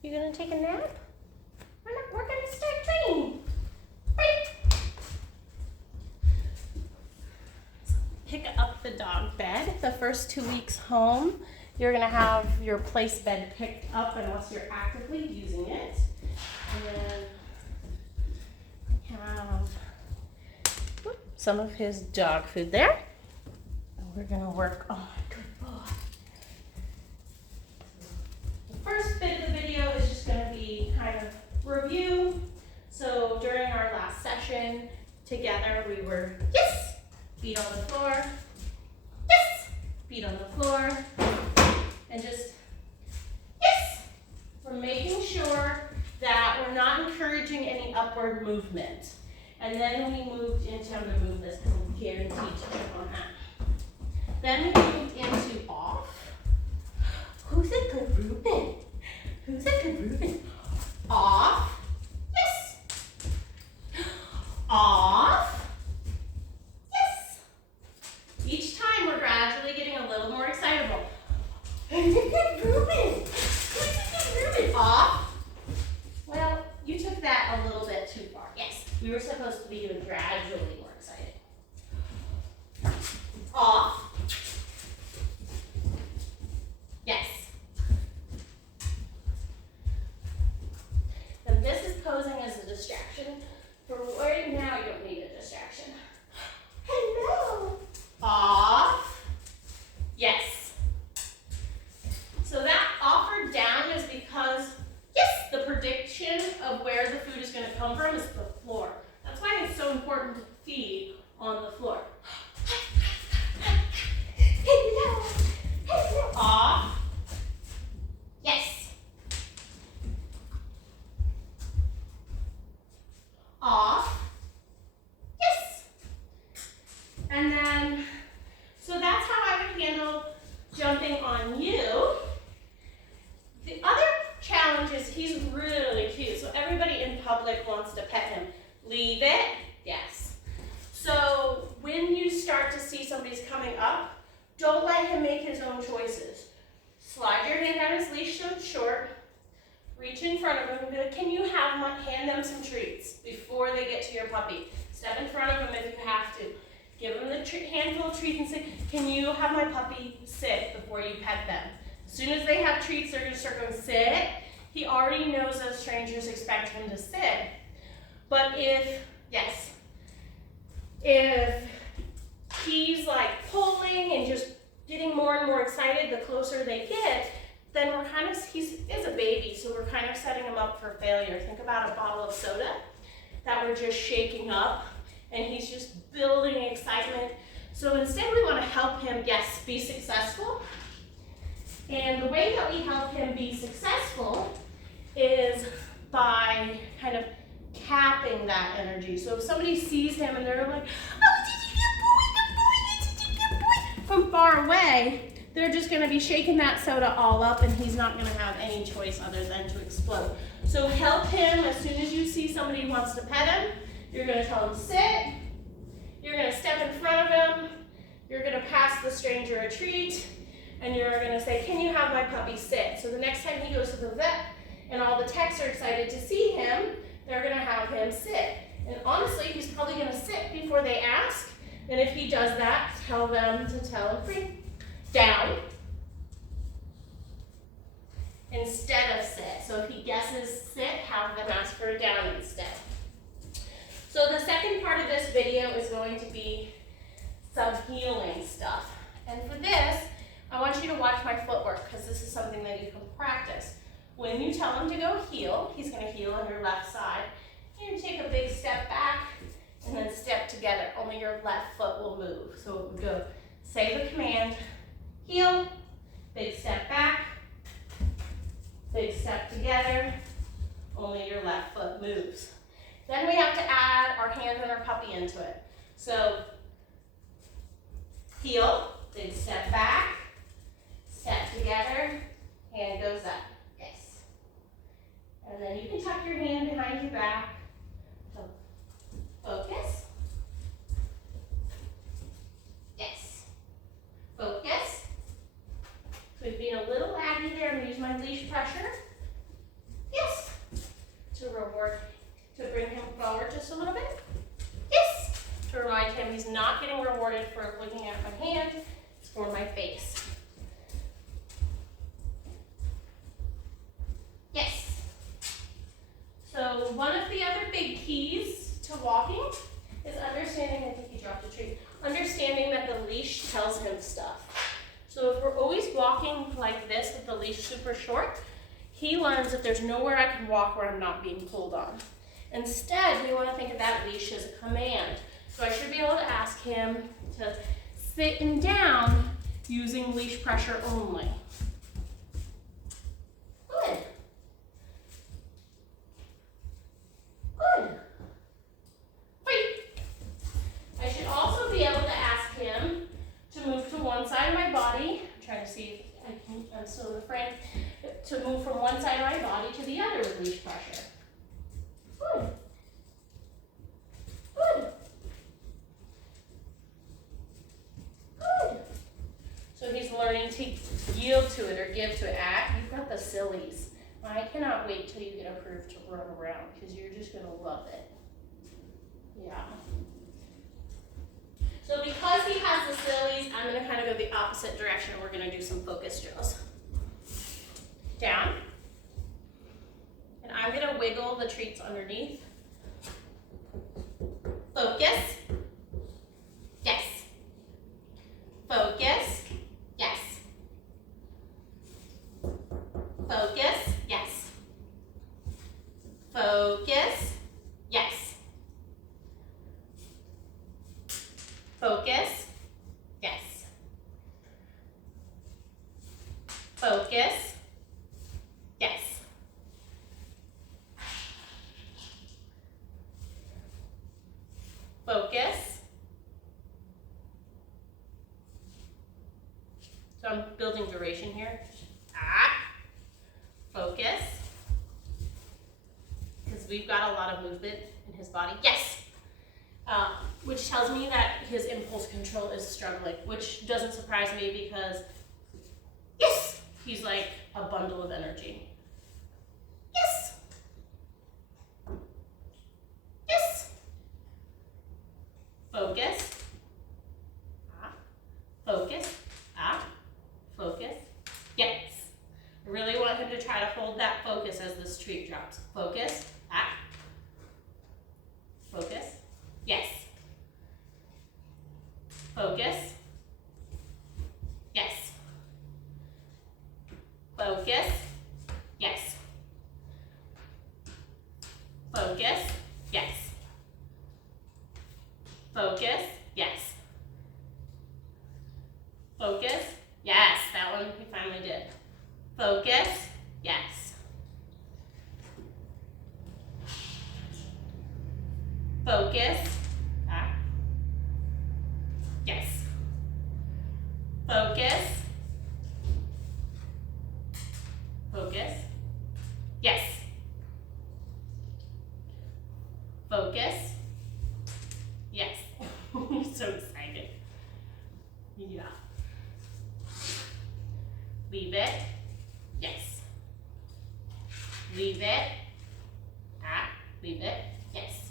You gonna take a nap? We're gonna start training. Right. Pick up the dog bed. The first 2 weeks home, you're gonna have your place bed picked up unless you're actively using it. And then have some of his dog food there. And we're gonna work on, good boy. The first bit of the video is just gonna be kind of review. So during our last session together, we were, yes, feet on the floor, yes, feet on the floor, and just, yes, we're making sure that we're not encouraging any upward movement. And then we moved into, I'm gonna move this because I'm guaranteed to trip on that. Then we moved into off. Who's a good Reuben? Who's a good Reuben? Off, yes, off, yes. Each time we're gradually getting a little more excitable. Who's a good Reuben? Who's a good Reuben? Off. Well, you took that a little bit too far. Yes, we were supposed to be doing gradually more excited. Off. Yes. And this is posing as a distraction. For right now, you don't need a distraction. Hello. Off. Yes. So that off or down is because, yes, the prediction of where the food is going to come from is the floor. That's why it's so important to feed on the floor. Hello. Hello. Off. Yes. Off. Yes. And then, so that's how I would handle jumping on you. The other challenge is he's really cute, so everybody in public wants to pet him. Leave it, yes. So when you start to see somebody's coming up, don't let him make his own choices. Slide your hand down his leash so it's short, reach in front of him and be like, can you hand them some treats before they get to your puppy? Step in front of him if you have to. Give him the handful of treats and say, can you have my puppy sit before you pet them? As soon as they have treats, they're gonna start going, sit. He already knows those strangers expect him to sit. But if he's like pulling and just getting more and more excited the closer they get, then we're kind of, he is a baby, so we're kind of setting him up for failure. Think about a bottle of soda that we're just shaking up and he's just building excitement. So instead we want to help him, yes, be successful. And the way that we help him be successful is by kind of capping that energy. So if somebody sees him and they're like, oh, it's a good boy, from far away, they're just gonna be shaking that soda all up and he's not gonna have any choice other than to explode. So help him as soon as you see somebody who wants to pet him, you're gonna tell him sit, you're gonna step in front of him, you're gonna pass the stranger a treat, and you're gonna say, can you have my puppy sit? So the next time he goes to the vet and all the techs are excited to see him, they're gonna have him sit. And honestly, he's probably gonna sit before they ask. And if he does that, tell them to tell him free. Down. Instead of sit. So if he guesses sit, have them ask for a down instead. So the second part of this video is going to be some healing stuff. And for this, I want you to watch my footwork because this is something that you can practice. When you tell him to go heel, he's going to heel on your left side. You're going to take a big step back and then step together. Only your left foot will move. So it would go, say the command, heel, big step back, big step together, only your left foot moves. Then we have to add our hands and our puppy into it. So heel, big step back, step together, hand goes up. Yes. And then you can tuck your hand behind your back. So focus. Yes. Focus. So we've been a little laggy there. I'm going to use my leash pressure. remind him he's not getting rewarded for looking at my hand, it's for my face. Yes. So one of the other big keys to walking is understanding, I think he dropped a treat, understanding that the leash tells him stuff. So if we're always walking like this with the leash super short, he learns that there's nowhere I can walk where I'm not being pulled on. Instead, we want to think of that leash as a command. So I should be able to ask him to sit him down using leash pressure only. Good. Good. Free. I should also be able to ask him to move to one side of my body. I'm trying to see if I can, I'm still in the frame. To move from one side of my body to the other with leash pressure. Good. Good. Good. So he's learning to yield to it or give to it. You've got the sillies. I cannot wait till you get approved to run around because you're just going to love it. Yeah. So because he has the sillies, I'm going to kind of go the opposite direction. We're going to do some focus drills. Down. And I'm going to wiggle the treats underneath. Focus. Yes. Focus. Yes. Focus. Yes. Focus. Yes. Focus. Yes. Focus. Yes. Focus. So I'm building duration here. Focus. Because we've got a lot of movement in his body. Yes. Which tells me that his impulse control is struggling, which doesn't surprise me because, yes, he's like a bundle of energy. Yes. Yes. Focus. Focus. Focus. Yes. I really want him to try to hold that focus as this treat drops. Focus. Focus. Yes. Focus. Yes. Focus. Yes. Focus. Yes. Focus. Yes. Focus. Yes. That one we finally did. Focus. Yes. Focus. Yes. Focus. Focus. Yes. Focus. Yes. I'm so excited. Yeah. Leave it. Yes. Leave it. Leave it. Yes.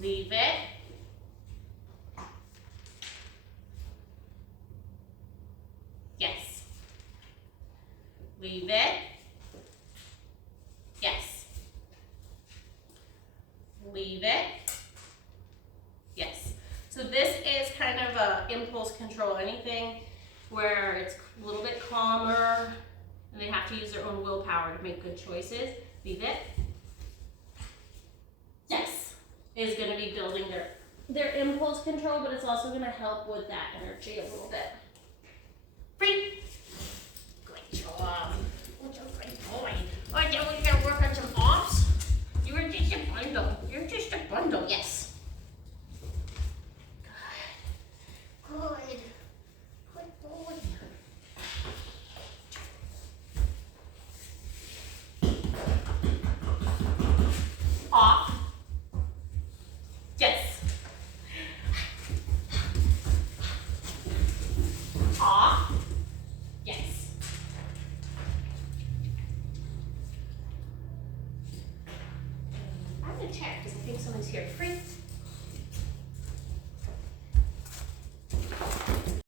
Leave it. Yes. Leave it. Yes. Leave it. Yes. So this is kind of a impulse control. Anything where it's a little bit calmer and they have to use their own willpower to make good choices. Leave it. Yes. Is going to be building their impulse control, but it's also going to help with that energy a little bit. Free. Great job. What a great boy. Oh, then we gotta work on some offs. You were just a bundle. You're just a bundle. Yes. Good. Good. Good boy. Off. Yes. Off. Yes. I'm gonna check because I think someone's here. Free.